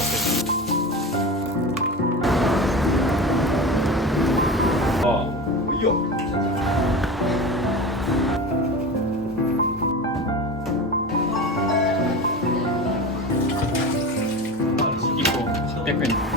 する。ああ、いいよ。1個800円。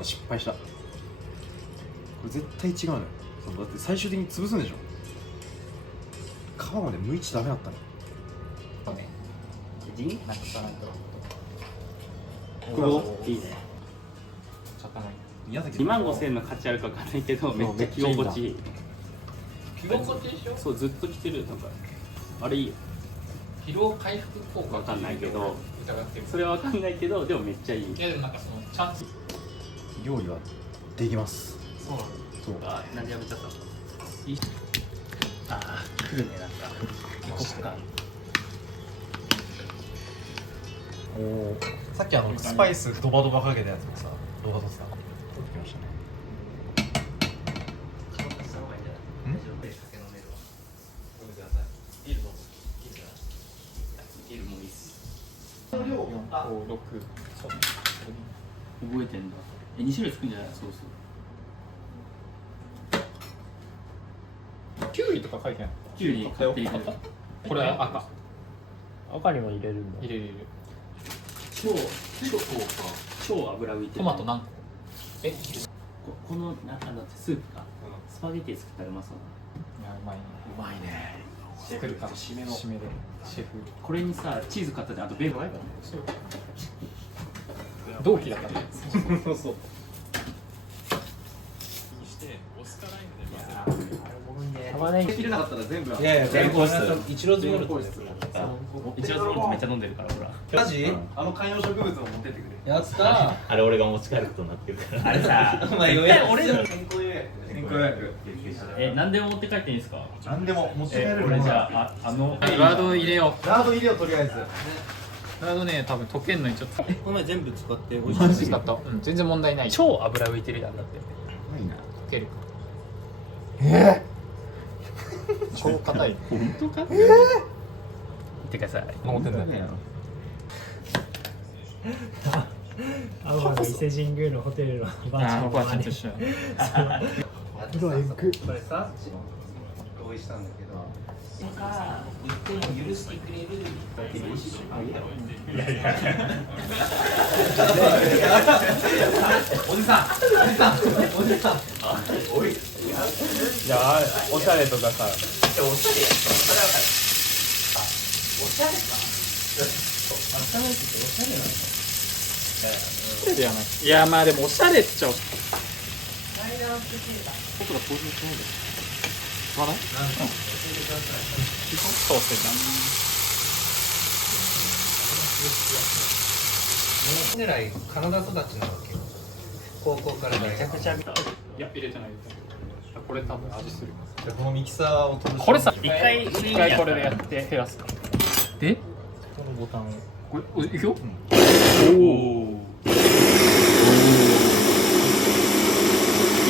から失敗した。これ絶対違うのよ。そうだって最終的に潰すんでしょ。皮まで剥いちゃダメだったの。そうね。地なくさないと。ここいいね。ちょっとない。宮崎2万5千円の価値あるかわかんないけど、めっちゃ着心地いい。着心地でしょ。そう、ずっと着てる。なんかあれいいよ。疲労回復効果わかんないけど、疑ってる。それはわかんないけど、でもめっちゃいい。いやでもなんかそのちゃんと。料理はできます。そうなの。そう。あ、なんでやめちゃったの？ああ、来るね、なんか異国感。おお。さっきスパイスドバドバかけたやつもさ、動画撮ってた。撮ってきましたね。ビールもいいっす。4、5、6。そう。覚えてんだ。2種類作るんじゃない？ソース。キュウリとか書いてない。キュウリ買って入れる。これは赤。赤にも入れるんだ。入れる入れる。超油浮いてる。トマト何個？このスープか。スパゲティ作ったらうまそういやうまいね。うまいね。作るから締めの締めでシェフ。これにさ、チーズ買ったじゃん。あとベーコン。同期だからね。そうそう。玉ねぎ切れなかったら全部。いやいや全部一ロズモルトです。一応めっちゃ飲んでるから、ほら。マジ？観葉植物を持ってってくれ。やったあれ俺が持ち帰ることになってるからあれさ、お前予約俺健康予約。何でも持って帰っていいんですか？何でも持って帰れる。俺じゃあ、ラード入れよう。ラード入れようとりあえず。ラードね多分溶けんのにちょっと。この前全部使って美味しい。マジ使った。全然問題ない。超油浮いてるやんだって。いいな。溶ける。超硬い。本当か？てかさ、思ってんだよね。青葉伊勢神宮のホテルのおばあちゃんおばあちゃんと一緒。うわエッグ。これさ、同意したんだけど。一点許してくれる。おじさん。おい。いやおしゃれとかさ。おしゃれや。それはわかる。おしゃれか。ではない。いやまあでもおしゃれっちゃ。僕らこういう人なんだよ。買わない？そうっす狙いカナダ育ちなわけ。高校から大学。めちゃくちゃ。いや入れてない。これ多分味する。このミキサーを取る。これさ一回これでやって減らすか。でこのボタンを。これいくよ。おお。い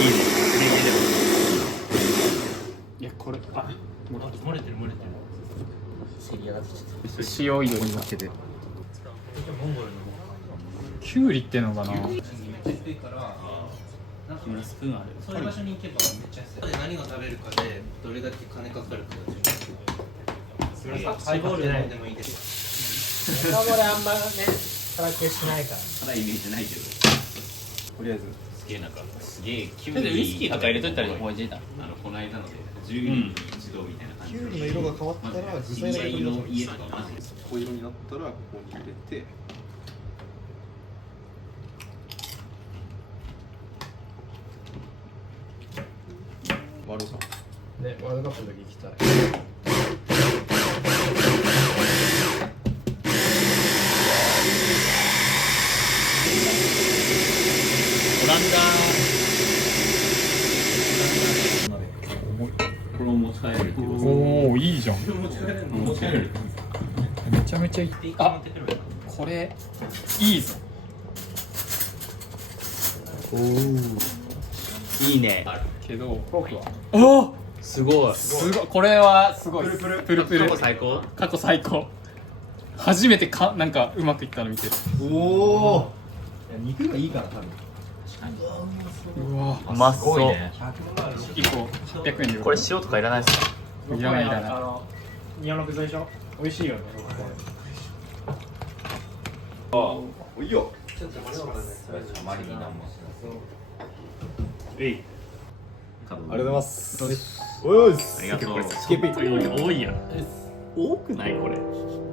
いね。いやこれあ漏れてる。塩入れにかけて。キュウリってのかな。今スプーンある。そういう場所に行けばめっちゃ安い。何が食べるかでどれだけ金かかるかそれさハイボール飲んでもいいですよ。これあんまね辛くしないから。辛いイメージないけど。とりあえず。すげえなんかすげえキュでウイスキーとか入れといたらこ美味しいな。の間ので10人に一度みたいな感じでキュウリの色が変わったら具材だけ取りの家とかマジで濃い色になったらここに入れて。丸さん。ねワールドカップの時行きたい。オランダこれを持ち帰れるっていう。おおいいじゃん。持ち帰れる。めちゃめちゃいい。あこれいいぞ。いいね。けどフォークは。おすごい。すごいこれはすごい。プルプル。最高。過去最高。初めてなんかうまくいったの見てる。おお。肉がいいから多分。うわうまそう。1個800円で。これ塩とかいらないですか？いらないいらない。日本の具材でしょ。美味しいよね。あ、いいよ。あまりに何もしえいない。ありがとうございます。おいっす。ありがとう。スケピ多いやん。多くないこれ。